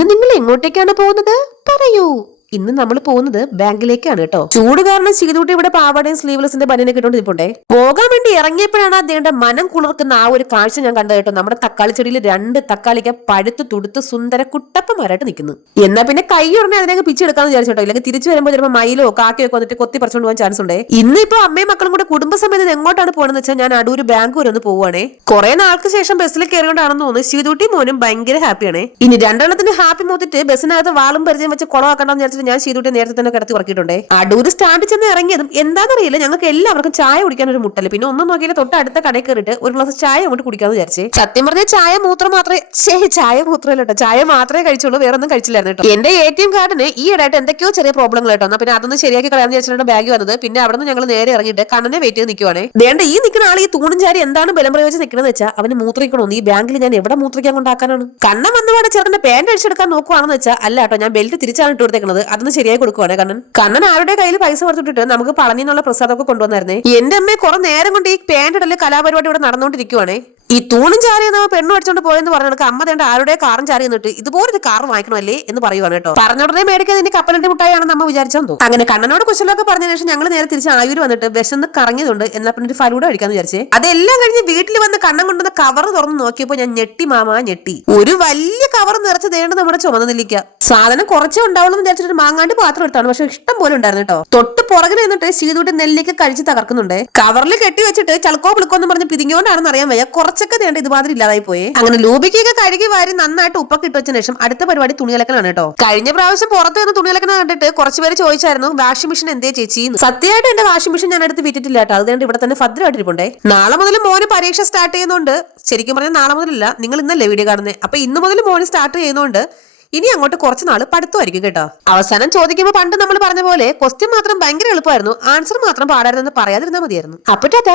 ഇന്ന് നിങ്ങൾ എങ്ങോട്ടേക്കാണ് പോകുന്നത്? പറയൂ. ഇന്ന് നമ്മൾ പോകുന്നത് ബാങ്കിലേക്കാണ് കേട്ടോ. ചൂട് കാരണം സീതൂട്ടി ഇവിടെ പാവാടയും സ്ലീവ്ലെസിന്റെ ബനിയനൊക്കെ ഇട്ടോണ്ട് ഇരിപ്പുണ്ടേ. പോകാൻ വേണ്ടി ഇറങ്ങിയപ്പോഴാണ് അദ്ദേഹത്തിന്റെ മനം കുളിർക്കുന്ന ആ ഒരു കാഴ്ച ഞാൻ കണ്ടത് കേട്ടോ. നമ്മുടെ തക്കാളി ചെടിയിൽ 2 തക്കാളിക്ക് പഴുത്ത് തുടുത്ത് സുന്ദര കുട്ടപ്പന്മാരായിട്ട് നിൽക്കുന്നു. എന്നാ പിന്നെ കൈ ഉടനെ അതിനെ പിച്ചെടുക്കാന്ന് വിചാരിച്ചോട്ടോ. ഇല്ലെങ്കിൽ തിരിച്ചു വരുമ്പോൾ ചിലപ്പോൾ മയിലോ കാക്കയോ ഒക്കെ വന്നിട്ട് കൊത്തി പറിച്ചോണ്ട് പോകാൻ ചാൻസ് ഉണ്ട്. ഇന്നിപ്പോ അമ്മയും മക്കളും കൂടെ കുടുംബസമേതം എങ്ങോട്ടാണ് പോകണമെന്ന് വെച്ചാൽ ഞാൻ അടൂര് ബാങ്ക് വരെ ഒന്ന് പോവുകയാണേ. കുറെ നാൾക്ക് ശേഷം ബസ്സിൽ കയറിയോണ്ടാണെന്ന് തോന്നുന്നു സീതൂട്ടി മോനും ഭയങ്കര ഹാപ്പിയാണ്. ഇനി രണ്ടെണ്ണത്തിന് ഹാപ്പി മോത്തിട്ട് ബസ്സിനകത്ത് വാളും പരിചയം വെച്ച് കുളമാക്കണ്ടെന്ന് വിചാരിച്ചിട്ട് ഞാൻ സീതൂട്ടി നേരത്തെ തന്നെ കിടത്തി ഉറക്കിയിട്ടുണ്ട്. അടൂര് സ്റ്റാൻഡിൽ ചെന്ന് ഇറങ്ങിയതും എന്താണെന്നറിയില്ല, ഞങ്ങൾക്ക് എല്ലാവർക്കും ചായ കുടിക്കാൻ ഒരു മുട്ടല്. പിന്നെ ഒന്നും നോക്കിയാൽ തൊട്ട് അടുത്ത കടയിൽ കയറിയിട്ട് ഒരു ഗ്ലാസ് ചായ അങ്ങോട്ട് കുടിക്കാന്ന് വിചാരിച്ചേ. സത്യം പറഞ്ഞാൽ ചായ മാത്രമേ കഴിച്ചുള്ളൂ, വേറെ ഒന്നും കഴിച്ചില്ലായിരുന്നു കേട്ടോ. എന്റെ ATM കാർഡിന് ഈ ഇടയായിട്ട് എന്തൊക്കെയോ ചെറിയ പ്രോബ്ലങ്ങൾ കേട്ടോ. പിന്നെ അതൊന്ന് ശരിയാക്കി കളയാന്ന് വിചാരിച്ചിട്ടാണ് ബാഗ് വന്നത്. പിന്നെ അവിടെ നിന്ന് ഞങ്ങൾ നേരെ ഇറങ്ങിയിട്ട് കണ്ണനെ വെയിറ്റ് ചെയ്ത് നിൽക്കുവാണ്. വേണ്ട ഈ നിൽക്കുന്ന ആൾ ഈ തൂണും ചാരി എന്താണ് ബലം പ്രയോഗിച്ച് നിൽക്കണമെന്ന് വെച്ചാൽ അവന് മൂത്രിക്കണമെന്ന്. ഈ ബാങ്കിൽ ഞാൻ എവിടെ മൂത്രിക്കാൻ കൊണ്ടാക്കാനാണ്? കണ്ണൻ വന്നപാടെ ചെറുക്കന്റെ പാന്റ് അടിച്ചെടുക്കാൻ നോക്കുവാണെന്ന് വെച്ചാൽ അല്ല കേട്ടോ, ഞാൻ ബെൽറ്റ് തിരിച്ചാണ് ഇട്ട് കൊടുത്തേക്കുന്നത്. അതൊന്ന് ശരിയായി കൊടുക്കുവാണ് കണ്ണൻ ആരുടെ കയ്യിൽ പൈസ കൊടുത്തിട്ട് നമുക്ക് പളനിന്നുള്ള പ്രസാദമൊക്കെ കൊണ്ടുവന്നായിരുന്നേ. എന്റെ അമ്മയെ കുറെ നേരം കൊണ്ട് ഈ പാന്റ് ഇടല് കലാപരിപാടി ഇവിടെ നടന്നുകൊണ്ടിരിക്കുവാണേ. ഈ തൂണും ചാരി നമ്മൾ പെണ്ണു അടിച്ചോണ്ട് പോയെന്ന് പറഞ്ഞിട്ട് അമ്മ തേണ്ട ആരുടെ കാറും ചാരി എന്നിട്ട് ഇതുപോലൊരു കാർ വാങ്ങിക്കണമല്ലേ എന്ന് പറയുവാണ് കേട്ടോ. പറഞ്ഞ ഉടനെ മേടിക്കാൻ നിന്റെ കപ്പലണ്ടി മുട്ടായാണെന്ന് അമ്മ വിചാരിച്ചോ. അങ്ങനെ കണ്ണനോട് കുശലൊക്കെ പറഞ്ഞ ശേഷം ഞങ്ങൾ നേരെ തിരിച്ച് ആയൂര് വന്നിട്ട് വിശന്ന് കറങ്ങിയതുണ്ട്. എന്നാൽ പിന്നെ ഒരു ഫലൂഡ കഴിക്കാന്ന് വിചാരിച്ചേ. അതെല്ലാം കഴിഞ്ഞ് വീട്ടിൽ വന്ന് കണ്ണൻ കൊണ്ടുവന്ന കവർ തുറന്ന് നോക്കിയപ്പോ ഞാൻ ഞെട്ടി. ഒരു വലിയ കവർ നിറച്ച് തേണ്ട നമ്മുടെ ചുമന്ന നെല്ലിക്ക. സാധനം കുറച്ചേ ഉണ്ടാവുള്ളൂ എന്ന് വിചാരിച്ചിട്ട് മാങ്ങാണ്ട് പാത്രം എടുത്താണ്. പക്ഷെ ഇഷ്ടം പോലെ ഉണ്ടായിരുന്നു കേട്ടോ. തൊട്ട് പുറകിൽ നിന്നിട്ട് സീതൂട്ടി നെല്ലിക്ക കഴിച്ച് തകർക്കുന്നുണ്ട്. കവറിൽ കെട്ടി വെച്ചിട്ട് ചളക്കോ പിളുക്കോ എന്ന് പറഞ്ഞ് പിരിഞ്ഞോണ്ടാണെന്ന് അറിയാൻ വയ്യ കുറച്ചൊക്കെ തേണ്ട ഇതുമാതിരി ഇല്ലാതായി പോയി. അങ്ങനെ ലൂബിക്കൊക്കെ കഴുകി വാരി നന്നായിട്ട് ഉപ്പൊക്കെ ഇട്ട് വെച്ച ശേഷം അടുത്ത പരിപാടി തുണിയലക്കനാണ് കേട്ടോ. കഴിഞ്ഞ പ്രാവശ്യം പുറത്ത് നിന്ന് തുണിയലക്കന കണ്ടിട്ട് കുറച്ച് പേര് ചോദിച്ചായിരുന്നു വാഷിംഗ് മെഷീൻ എന്തേ ചേച്ചി. സത്യമായിട്ട് എന്റെ വാഷിംഗ് മെഷീൻ ഞാൻ അടുത്ത് വിറ്റിട്ടില്ല കേട്ടോ. അതുകൊണ്ട് ഇവിടെ തന്നെ ഭദ്രമായിട്ടിരിപ്പുണ്ടേ. നാളെ മുതൽ മോന് പരീക്ഷ സ്റ്റാർട്ട് ചെയ്യുന്നതുകൊണ്ട്, ശരിക്കും പറഞ്ഞാൽ നാളെ മുതലല്ല, നിങ്ങൾ ഇന്നല്ലേ വീഡിയോ കാണുന്നത്. അപ്പൊ ഇന്ന് മുതൽ മോന് സ്റ്റാർട്ട് ചെയ്യുന്നതുകൊണ്ട് ഇനി അങ്ങോട്ട് കുറച്ച് നാൾ പഠിത്തമായിരിക്കും കേട്ടോ. അവസാനം ചോദിക്കുമ്പോൾ പണ്ട് നമ്മൾ പറഞ്ഞ പോലെ ക്വസ്റ്റ്യൻ മാത്രം ഭയങ്കര എളുപ്പമായിരുന്നു, ആൻസർ മാത്രം പാടായിരുന്നെന്ന് പറയാതിരുന്നാൽ മതിയായിരുന്നു. അപ്പൊ ടാറ്റാ.